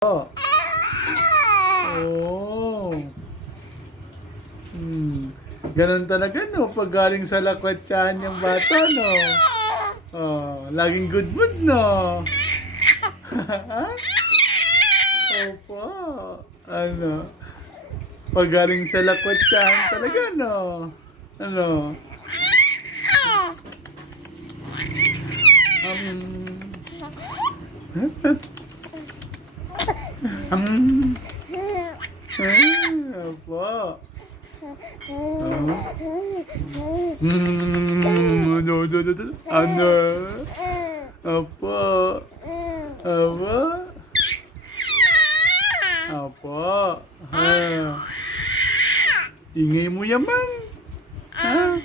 Oh. Oh. Ganun talaga, no? Pag galing sa lakwatsahan yung bata, no? Oh, laging good mood, no? Ha? Opo. Ano? Pag galing sa lakwatsahan talaga, no? Ano? Um, Opo. Ano? Opo. Opo. Opo. Ingay mo yaman. Ha?